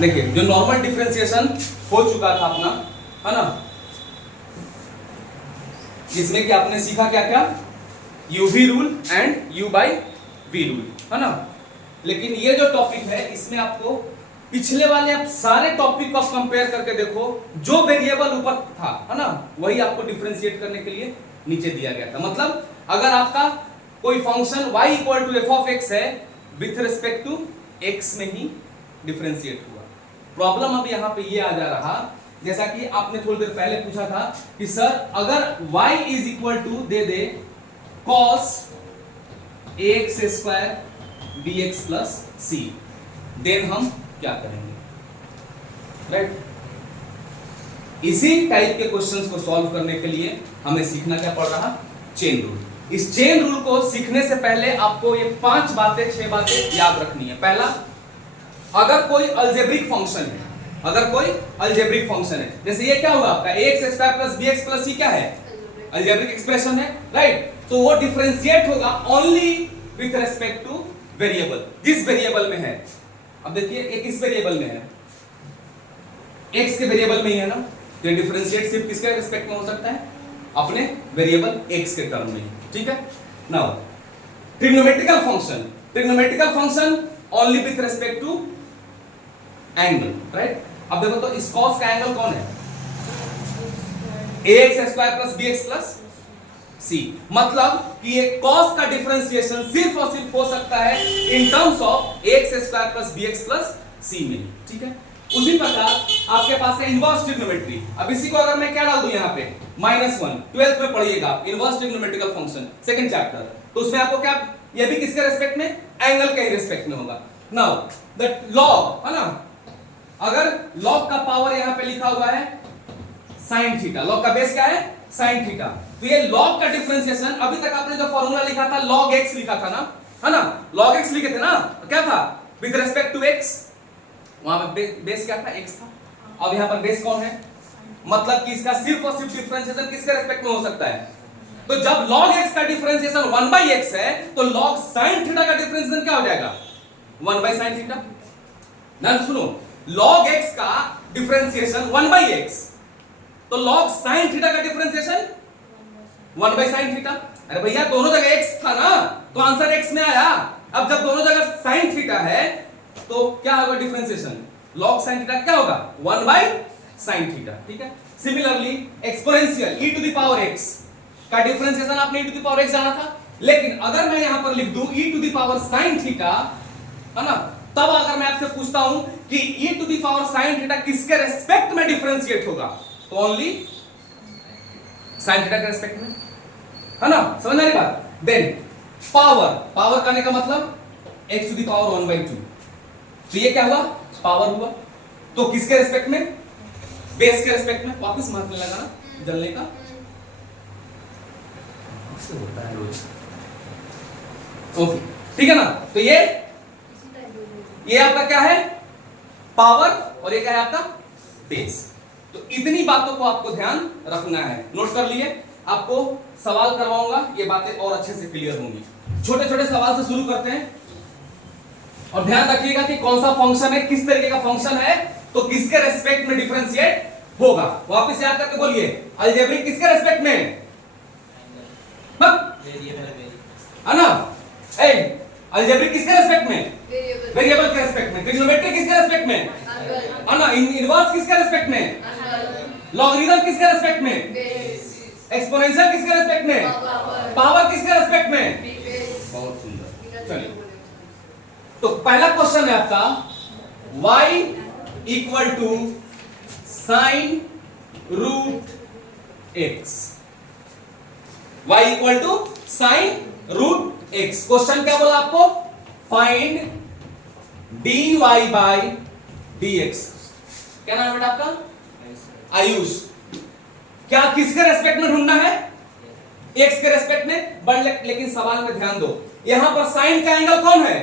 देखिए जो normal differentiation हो चुका था अपना, है ना, जिसमें कि आपने सीखा क्या क्या, u v rule and u by v rule, है ना। लेकिन ये जो टॉपिक है इसमें आपको पिछले वाले आप सारे टॉपिक को कंपेयर करके देखो, जो वेरिएबल ऊपर था, है ना, वही आपको डिफरेंशिएट करने के लिए नीचे दिया गया था। मतलब अगर आपका कोई function y equal to F of X है, विथ रिस्पेक्ट टू x में ही डिफरेंशिएट हुआ। प्रॉब्लम अब यहाँ पे ये आ जा रहा, जैसा कि आपने थोड़ी देर पहले पूछा था कि सर अगर y इज इक्वल टू दे दे cos ax square bx plus c, then हम क्या करेंगे, राइट। इसी टाइप के क्वेश्चंस को सॉल्व करने के लिए हमें सीखना क्या पड़ रहा, चेन रूल। इस चेन रूल को सीखने से पहले आपको ये 5 बातें 6 बातें याद रखनी है। पहला, अगर कोई अलजेब्रिक फंक्शन है, अगर कोई अलजेब्रिक फंक्शन है, जैसे ये क्या हुआ आपका ax square plus bx plus c, क्या है, अलजेब्रिक एक्सप्रेशन है, राइट। तो वो डिफरेंशिएट होगा only with respect two variable, जिस वेरिएबल में है। अब देखिए ये किस वेरिएबल में है, x के वेरिएबल में ही है ना, तो डिफरेंशिएट सिर्फ किसके रिस्पेक्ट में हो सकता है, अपने वेरिएबल x के टर्म में, ठीक है। Now trigonometrical function, trigonometrical function only with respect to angle, right. अब देखो तो इस cos का एंगल कौन है, ax square plus bx plus c, मतलब कि ये cos का डिफरेंशिएशन सिर्फ और सिर्फ हो सकता है in terms of ax square plus bx plus c में, ठीक है। उसी प्रकार आपके पास है इनवर्स ट्रिग्नोमेट्री। अब इसी को अगर मैं क्या डाल दूं यहाँ पे -1, 12th में पढ़िएगा आप inverse trigonometrical function, second chapter, तो उसमें आपको क्या, ये भी किसके रिस्पेक्ट में, एंगल के ही रिस्पेक्ट में होगा। नाउ द लॉग, है ना, अगर लॉग का पावर यहाँ पे लिखा हुआ है sin थीटा, लॉग का बेस क्या है, sin थीटा, तो ये लॉग का डिफरेंशिएशन, अभी तक आपने जो फॉर्मूला लिखा था log x लिखा था ना, है ना, log x लिखे थे ना, तो क्या था, विद रिस्पेक्ट टू x, वहां पे बेस क्या था, x था। अब यहां पर बेस कौन है, मतलब कि इसका सिर्फ और सिर्फ डिफरेंशिएशन किसके रिस्पेक्ट में हो सकता है, तो जब log x का डिफरेंशिएशन 1/x है, तो log sin थीटा का डिफरेंशिएशन क्या हो जाएगा, 1/sin थीटा। ना सुनो, log x का डिफरेंशिएशन 1/x, तो log sin थीटा का डिफरेंशिएशन 1/sin थीटा। अरे भैया दोनों जगह x था ना, तो आंसर x में आया। अब जब दोनों जगह sin थीटा है, तो क्या होगा डिफरेंशिएशन, log sin थीटा क्या होगा, 1/sin थीटा, ठीक है। Similarly exponential e to the power x का डिफरेंशिएशन आपने e to the power x जाना था, लेकिन अगर मैं यहां पर लिख दूं e to the power sin theta, है ना, तब अगर मैं आपसे पूछता हूं कि e to the power sin theta किसके रिस्पेक्ट में डिफरेंशिएट होगा, तो ओनली sin थीटा के रिस्पेक्ट में, है ना, समझ आ रही बात। देन पावर, पावर करने का मतलब x टू द पावर 1/2, तो ये क्या हुआ, पावर हुआ, तो किसके रिस्पेक्ट में, बेस के रिस्पेक्ट में। वापस मार्क लगा ना जलने का, इससे होता है रोज, ओके, ठीक है ना। तो ये आपका क्या है, पावर, और ये क्या है आपका बेस। तो इतनी बातों को आपको ध्यान रखना है, नोट कर लिए। आपको सवाल करवाऊंगा, ये बातें और अच्छे से क्लियर होंगी। छोटे छोटे सवाल से शुरू करते हैं, और ध्यान रखिएगा कि कौन सा फंक्शन है, किस तरीके का फंक्शन है, तो किसके रेस्पेक्ट में डिफरेंशिएट होगा। वापस याद करके बोलिए, अलजेब्रिक किसके रेस्पेक्ट में, है ना, अलजेब्रिक किसके रेस्पेक्ट में, वेरिएबल के रेस्पेक्ट में। ट्रिग्नोमेट्री किसके रेस्पेक्ट में, है ना, इनवर्स किसके रेस्पेक्ट में, लॉगरिथम किसके रेस्पेक्ट में, एक्सपोनेंशियल किसके रेस्पेक्ट में, पावर किसके रेस्पेक्ट में। बहुत सुंदर, चलिए तो पहला क्वेश्चन है आपका, y equal to sine root x, y equal to sine root x। Question क्या बोला आपको, फाइंड dy बाई dx। क्या नाम है बेटा आपका, आयुष। क्या किसके रेस्पेक्ट में ढूंढना है, x के रेस्पेक्ट में, बट लेकिन सवाल में ध्यान दो, यहां पर साइन का एंगल कौन है,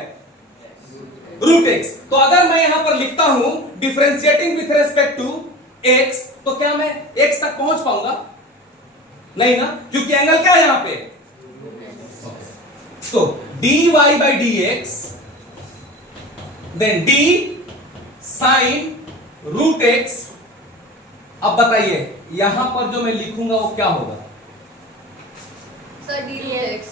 रूट x। तो अगर मैं यहां पर लिखता हूं differentiating with respect to x, तो क्या मैं x तक पहुंच पाऊंगा, नहीं ना, क्योंकि एंगल क्या है यहां पे, तो dy by dx, then d sine root X. अब बताइए यहां पर जो मैं लिखूंगा वो क्या होगा? Sir D root X.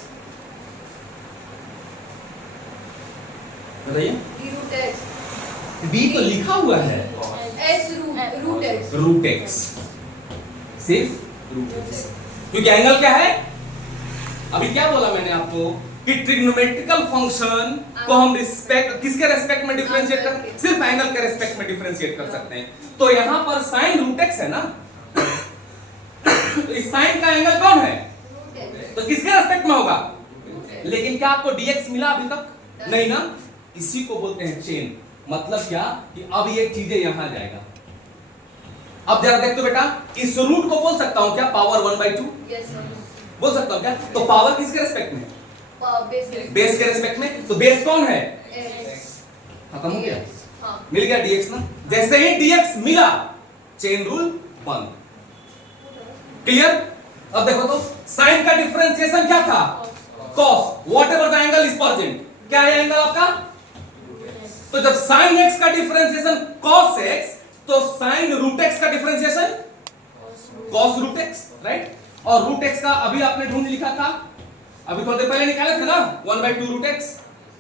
बताइए। D root X. डी तो लिखा हुआ है, S root X. Root X, सिर्फ रूट एक्स, क्योंकि एंगल क्या है? अभी क्या बोला मैंने आपको कि ट्रिग्नोमेट्रिकल फंक्शन को हम किसके रेस्पेक्ट में डिफरेंशिएट कर, सिर्फ एंगल के रेस्पेक्ट में डिफरेंशिएट कर सकते हैं। तो यहां पर साइन रूट एक्स है ना, तो इस साइन का एंगल कौन है? तो किसके रेस्पेक्ट में होगा? लेकिन क्या आपको dx मिला अभी तक? नहीं ना, इसी को बोलते हैं चेन। मतलब क्या कि अब ये चीजें यहां जाएगा। अब जरा देख तो बेटा, इस रूट को बोल सकता हूं क्या पावर 1/2? बोल सकता हूं क्या? तो पावर किसके रेस्पेक्ट में? बेस के रेस्पेक्ट में। तो बेस कौन है? खत्म हो गया, मिल गया dx ना। जैसे ही dx मिला, चेन रूल बंद। क्लियर? अब देखो तो साइन का डिफरेंशिएशन क्या था? cos, whatever the angle is present। क्या है एंगल आपका? तो जब sin x का डिफरेंशिएशन cos x, तो sin रूट x का differentiation cos root x, right? और रूट x का अभी आपने ढूंढ लिखा था, अभी थोड़ी देर पहले निकाले थे ना, 1/2 रूट x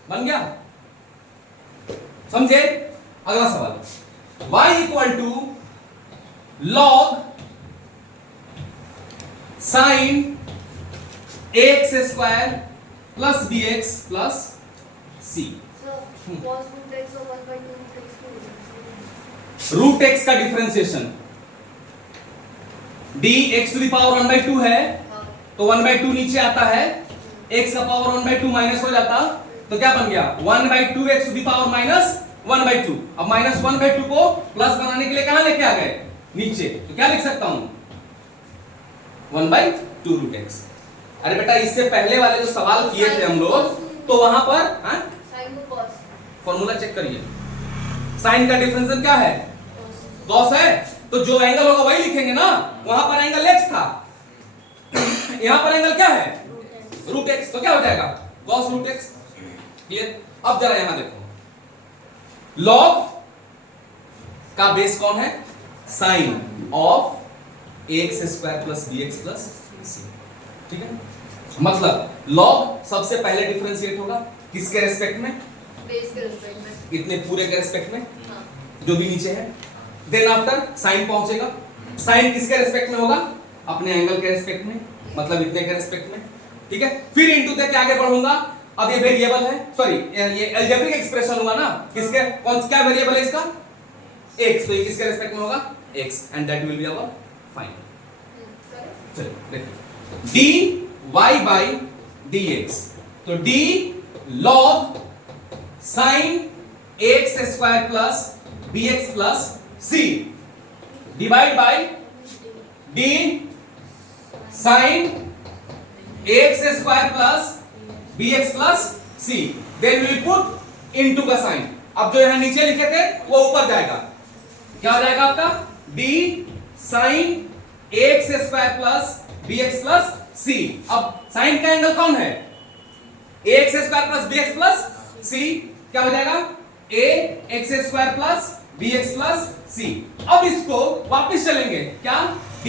बन गया। समझे? अगला सवाल, y equal to log sin ax square plus bx plus c। Root x का differentiation dx to the power 1/2 है, तो 1/2 नीचे आता है, x का पावर 1/2 माइनस हो जाता, तो क्या बन गया? 1/2 x to the power minus 1/2। अब माइनस 1/2 को प्लस बनाने के लिए कहां लेके आ गए? नीचे। तो क्या लिख सकता हूं? 1/2 रूट x। अरे बेटा, इससे पहले वाले जो सवाल किए थे हम लोग, तो वहां पर फॉर्मूला चेक करिए। साइन का डिफरेंशिएशन क्या है? cos है, तो जो एंगल होगा वही लिखेंगे ना। वहां पर एंगल x था, यहां पर एंगल क्या है? Root x। तो क्या हो जाएगा? cos root x। क्लियर? अब जरा यहां देखो, log का बेस कौन है? Sine of ax square plus bx plus c। ठीक है? मतलब log सबसे पहले डिफरेंशिएट होगा किसके रेस्पेक्ट में? बेस के रेस्पेक्ट में। इतने पूरे के रेस्पेक्ट में, हाँ। जो भी नीचे है। देन आफ्टर साइन पहुंचेगा, साइन किसके रेस्पेक्ट में होगा? अपने एंगल के रेस्पेक्ट में, मतलब इतने के रेस्पेक्ट में। ठीक है? फिर इनटू दे के आगे बढ़ूंगा। अब ये वेरिएबल है, सॉरी ये अलजेब्रिक एक्सप्रेशन हुआ ना, किसके कौन क्या वेरिएबल है इसका? x। तो ये किसके रेस्पेक्ट में होगा? x, and that will be our final. चलो देखिए, dy by dx, तो d log sin ax square plus bx plus c divide by d sin ax square plus bx plus c, then we put into का sine. अब जो यहां नीचे लिखे थे वो ऊपर जाएगा, क्या हो जाएगा आपका? d sin ax square plus bx plus c। अब साइन का एंगल कौन है? ax square plus bx plus c। क्या हो जाएगा? ax square plus bx plus c। अब इसको वापस चलेंगे, क्या? d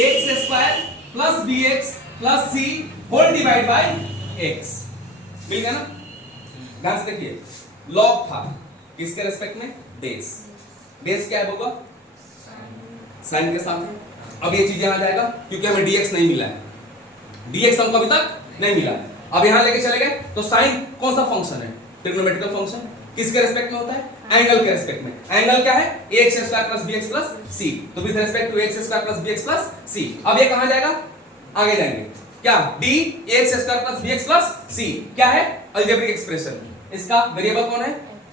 ax square plus bx plus c whole divide by x। मिल गया ना? ध्यान से देखिए, log था किसके रेस्पेक्ट में? बेस। बेस क्या है होगा? साइन के साथ है। अब ये चीज यहां जाएगा क्योंकि हमें dx नहीं मिला है, dx हमको अभी तक नहीं मिला है। अब यहां लेके चले गए, तो साइन कौन सा फंक्शन है? Trigonometrical function. किसके रेस्पेक्ट में होता है? एंगल के रेस्पेक्ट में। एंगल क्या है? ax square plus bx plus c। तो with respect to ax square plus bx plus c। अब ये कहां जाएगा? आगे जाएंगे, क्या? d ax square plus bx plus c क्या है? Algebraic expression. इसका वेरिएबल कौन है?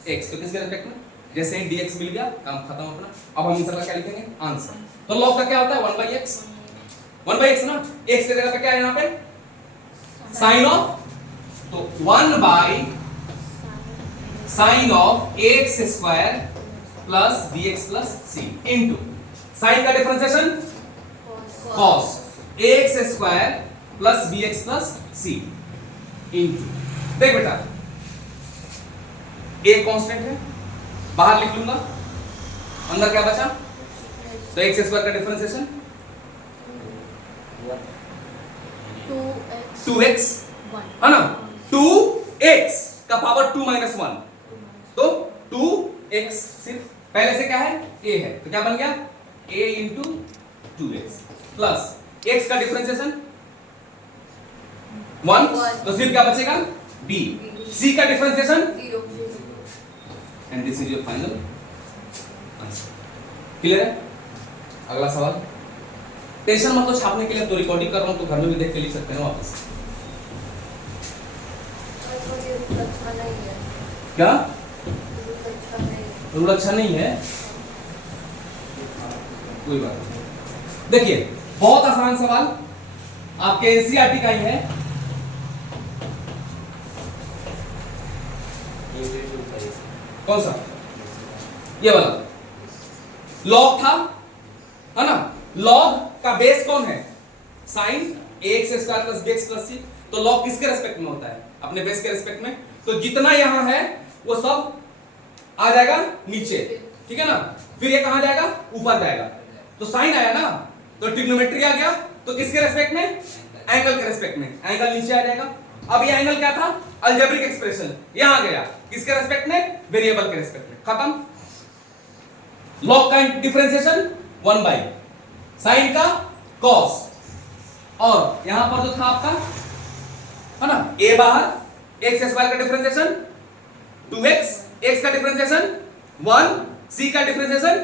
x। तो किसके रेस्पेक्ट में? जैसे ही dx मिल गया, काम खत्म अपना। अब हम इस तरह क्या लिखेंगे? आंसर। तो log का क्या होता है? 1/x। 1/x ना, x की जगह पे क्या है यहां पे? साइन ऑफ, तो 1 by sine of ax square plus bx plus c into sine का differentiation cos ax square plus bx plus c into, देख बेटा, a कांस्टेंट है, बाहर लिख लूंगा, अंदर क्या बचा? तो एक्स स्क्वायर का डिफरेंशिएशन 2x है ना, 2x का पावर 2 माइनस 1, तो 2x सिर्फ पहले से क्या है a है, तो क्या बन गया a into 2x plus x का डिफरेंशिएशन 1, तो सिर्फ क्या बचेगा b, c का differentiation 0 and this is your final answer. Clear है? अगला सवाल, टेंशन मत लो, छापने के लिए तो रिकॉर्डिंग कर रहा हूं, तो घर में भी देख के लिख सकते हैं वापस। अच्छा नहीं है, क्या अच्छा नहीं है। रूल अच्छा नहीं है? कोई बात नहीं। देखिए बहुत आसान सवाल, आपके एनसीईआरटी का ही है। कौन सा? ये वाला लॉग था, है ना? लॉग का बेस कौन है? Sine ax square plus bx plus c। तो लॉग किसके रेस्पेक्ट में होता है? अपने बेस के रेस्पेक्ट में। तो जितना यहां है वो सब आ जाएगा नीचे, ठीक है ना? फिर ये कहां जाएगा? ऊपर जाएगा। तो साइन आया ना, तो ट्रिग्नोमेट्री आ गया, तो किसके रेस्पेक्ट में? एंगल के रेस्पेक्ट में। एंगल नीचे आ जाएगा। अब ये एंगल क्या था? अलजेब्रिक एक्सप्रेशन, यहां आ गया किसके रेस्पेक्ट में? वेरिएबल के रेस्पेक्ट में। खत्म। लॉग का डिफरेंशिएशन 1 बाई साइन का कॉस, और यहां पर जो था आपका, है ना, a बाहर, x स्क्वायर का डिफरेंशिएशन 2x, x का डिफरेंशिएशन 1, c का डिफरेंशिएशन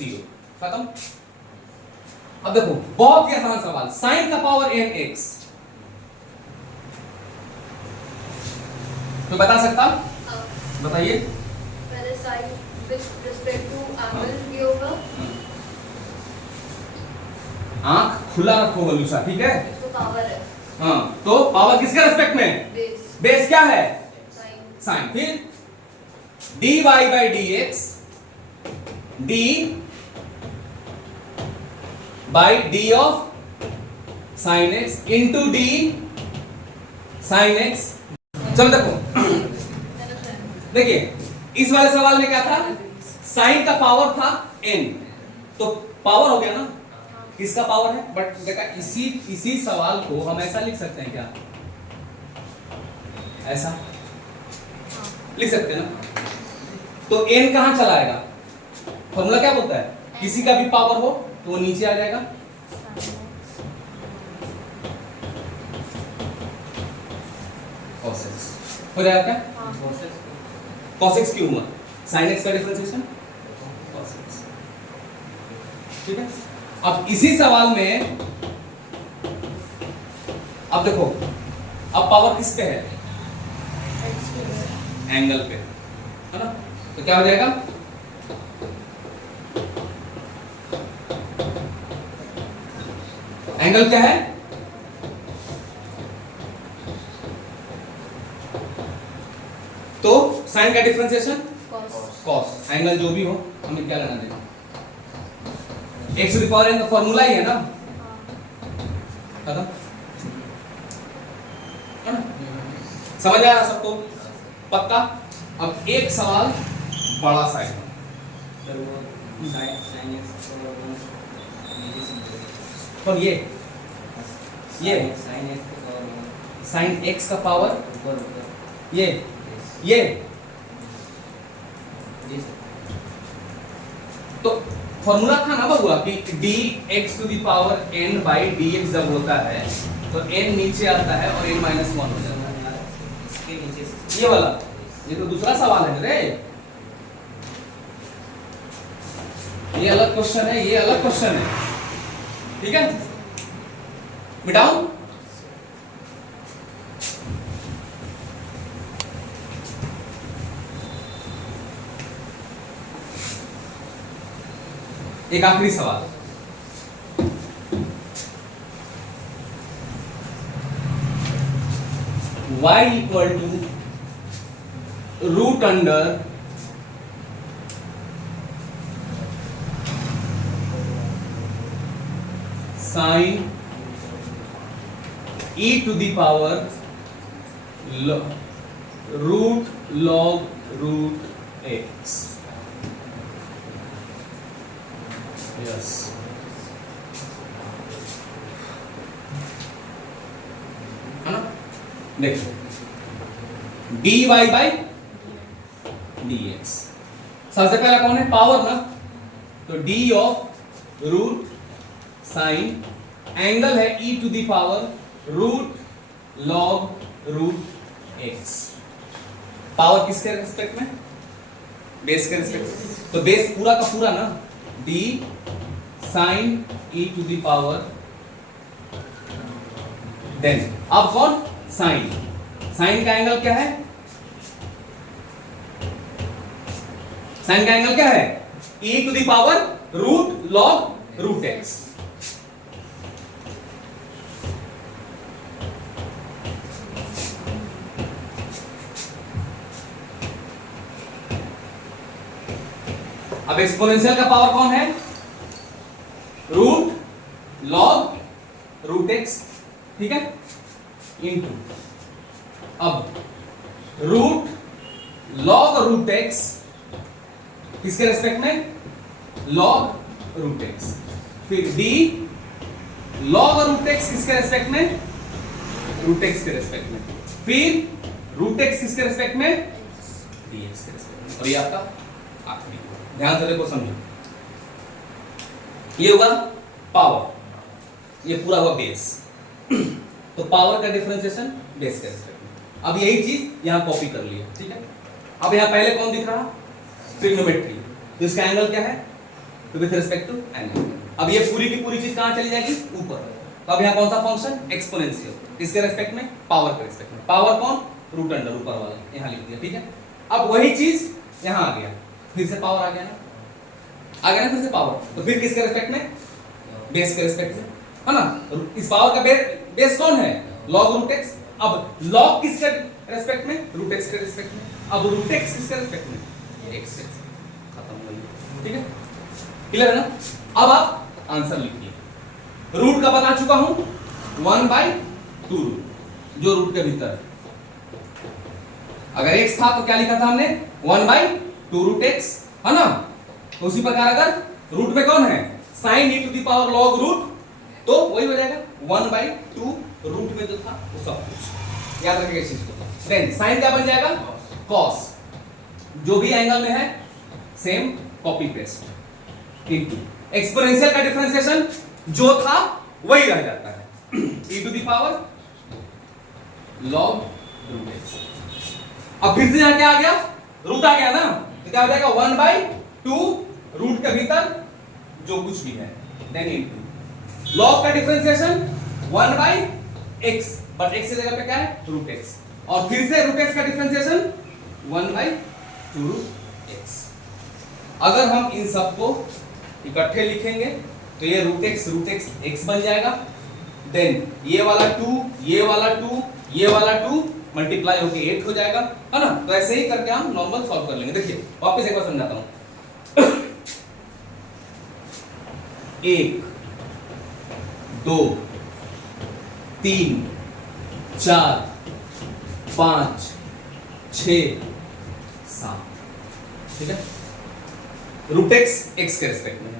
0। खत्म। अब देखो बहुत ही आसान सवाल, साइन का पावर nx, तो बता सकता? बताइए। पहले sine with respect to angle ये होगा, आंख खुला रखो बलूसा, ठीक है? इसको पावर है, हाँ, तो पावर किसके रेस्पेक्ट में? बेस बेस क्या है? Sine sine. फिर dy by dx, d by d of sine x into d sine x। चलो देखो, देखिए इस वाले सवाल में क्या था? साइन का पावर था n, तो पावर हो गया ना, किसका पावर है? बट देखा इसी सवाल को हम ऐसा लिख सकते हैं क्या? ऐसा लिख सकते हैं ना? तो n कहां चला आएगा? फॉर्मूला क्या बोलता है? किसी का भी पावर हो तो वो नीचे आ जाएगा। cos x हो जाएगा क्या? cos x क्यों हुआ? sin x का डिफरेंशिएशन cos x, ठीक है? अब इसी सवाल में अब देखो, अब पावर किस पे है? एंगल पे, है ना? तो क्या हो जाएगा? एंगल क्या है? तो साइन का डिफरेंशिएशन cos, एंगल जो भी हो हमें क्या लेना देना? x to the power n का फॉर्मूला ही है ना, खत्म, है ना? समझ आ रहा सबको? पक्का? अब एक सवाल बड़ा सा है, और ये साइन x का पावर, ये तो फॉर्मूला था ना बबुआ कि dx to the power n by dx जब होता है तो n नीचे आता है और n माइनस 1 हो जाता है। इसके नीचे ये वाला, ये तो दूसरा सवाल है रे, ये अलग क्वेश्चन है, ये अलग क्वेश्चन है, ठीक है? मिटाऊं? एक आखिरी सवाल, y equal to root under sine e to the power root log root x। Yes, है ना? देखो dy बाई dx, सबसे पहला कौन है? पावर ना, तो d of root sine, angle है e to the power root log root x। Power किसके रेस्पेक्ट में? बेस के रेस्पेक्ट में। तो बेस पूरा का पूरा ना d sine e to the power, then अब कौन? साइन, साइन का एंगल क्या है? साइन का एंगल क्या है? e to the power root log root x। अब एक्सपोनेंशियल का पावर कौन है? रूट लॉग रूट एक्स, ठीक है, इनटू अब रूट लॉग रूट एक्स किसके रेस्पेक्ट में? लॉग रूट एक्स, फिर डी लॉग रूट एक्स किसके रेस्पेक्ट में? रूट एक्स के रेस्पेक्ट में, फिर रूट एक्स किसके रेस्पेक्ट में? डी एक्स के रेस्पेक्ट में। और ये आपका आखिरी, ध्यान से देखो, समझो, ये होगा पावर, ये पूरा हुआ बेस। तो पावर का डिफरेंशिएशन बेस के रेस्पेक्ट में। अब यही चीज यहां कॉपी कर लिया, ठीक है। अब यहां पहले कौन दिख रहा? ट्रिग्नोमेट्री, तो इसका एंगल क्या है? तो विद रिस्पेक्ट टू एंगल। अब ये पूरी की पूरी चीज कहां चली जाएगी? ऊपर। तो अब यहां कौन सा फंक्शन? एक्सपोनेंशियल, किसके रेस्पेक्ट में? पावर के रेस्पेक्ट में। पावर कौन? रूट अंडर, ऊपर वाला, यहां लिख दिया, ठीक है। अब वही चीज यहां आ गया, फिर से पावर आ गया ना, आ गया ना फिर से पावर, तो फिर किसके रेस्पेक्ट में? बेस के रेस्पेक्ट में, है ना। इस पावर का बेस कौन है? Log root X. अब लॉग किसके रेस्पेक्ट में? रूट एक्स के रेस्पेक्ट में। अब रूट एक्स किसके रेस्पेक्ट में? एक्स, खत्म हो गया, ठीक है, क्लियर है ना। अब आप आंसर लिखिए। रूट का बता चुका हूं, 1/2 रूट, जो रूट के भीतर है। अगर x था तो क्या लिखा था हमने? 1/2 रूट x, है ना। तो उसी प्रकार अगर रूट में कौन है? Sine e to the power log root, तो वही हो जाएगा 1/2 रूट में जो था वो सब कुछ याद रखिएगा इस चीज को। देन साइन क्या बन जाएगा? cos, जो भी एंगल में है same copy paste, into exponential का डिफरेंशिएशन जो था वही रह जाता है, e to the power log root x। अब फिर से यहां क्या आ गया? रूट आ गया ना, तो क्या हो जाएगा? 1/2 रूट के भीतर जो कुछ भी है, देन इनटू लॉग का डिफरेंशिएशन 1/x, बट x की जगह पे क्या है? रूट x, और फिर से रूट x का डिफरेंशिएशन 1/2 रूट x। अगर हम इन सबको इकट्ठे लिखेंगे तो ये रूट x x बन जाएगा, देन ये वाला 2, ये वाला 2, ये वाला 2 मल्टीप्लाई होके 8 हो जाएगा, है ना। तो ऐसे ही करके हम नॉर्मल सॉल्व कर लेंगे। देखिए वापस एक बार समझाता हूं। 1 2 3 4 5 6 7, ठीक है। रूट एक्स के रेस्पेक्ट में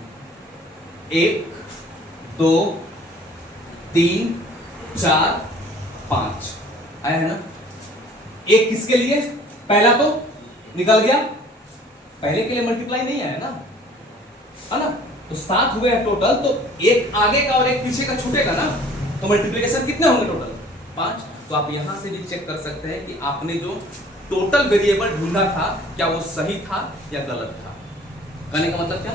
1 2 3 4 5 आया है ना। एक किसके लिए? पहला तो निकल गया, पहले के लिए मल्टीप्लाई नहीं आया ना, है ना। तो 7 हुए हैं टोटल, तो एक आगे का और एक पीछे का छूटेगा ना, तो मल्टीप्लिकेशन कितने होंगे टोटल? 5। तो आप यहां से भी चेक कर सकते हैं कि आपने जो टोटल वेरिएबल ढूंढा था क्या वो सही था या गलत था। कहने का मतलब क्या?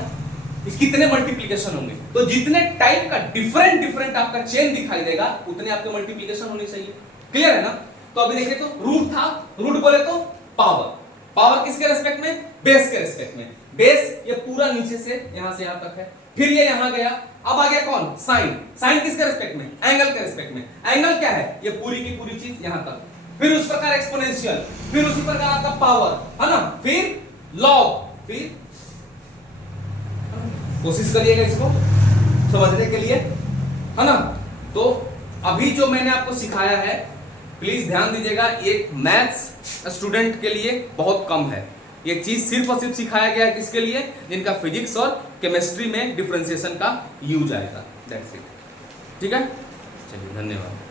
कि कितने मल्टीप्लिकेशन होंगे, तो जितने टाइप का डिफरेंट आपका चेन दिखाई देगा उतने आपके मल्टीप्लिकेशन होनी चाहिए। क्लियर है ना। तो अभी देखिए, तो रूट था, रूट बोले तो पावर किसके रेस्पेक्ट में? बेस के रेस्पेक्ट में। बेस ये पूरा नीचे से यहां तक है, फिर ये यहां गया, अब आ गया कौन? साइन किसके रेस्पेक्ट में? एंगल के रेस्पेक्ट में। एंगल क्या है? ये पूरी की पूरी चीज यहां तक, फिर उस प्रकार एक्सपोनेंशियल, फिर उसी प्रकार आपका पावर, है ना, फिर लॉग, फिर कोशिश करिएगा इसको समझने के लिए, है ना। तो अभी जो मैंने आपको सिखाया है प्लीज ध्यान दीजिएगा, ये मैथ्स स्टूडेंट के लिए बहुत कम है। ये चीज सिर्फ और सिर्फ सिखाया गया है किसके लिए, जिनका फिजिक्स और केमिस्ट्री में डिफरेंशिएशन का यूज आएगा, दैट्स इट। ठीक है, चलिए धन्यवाद।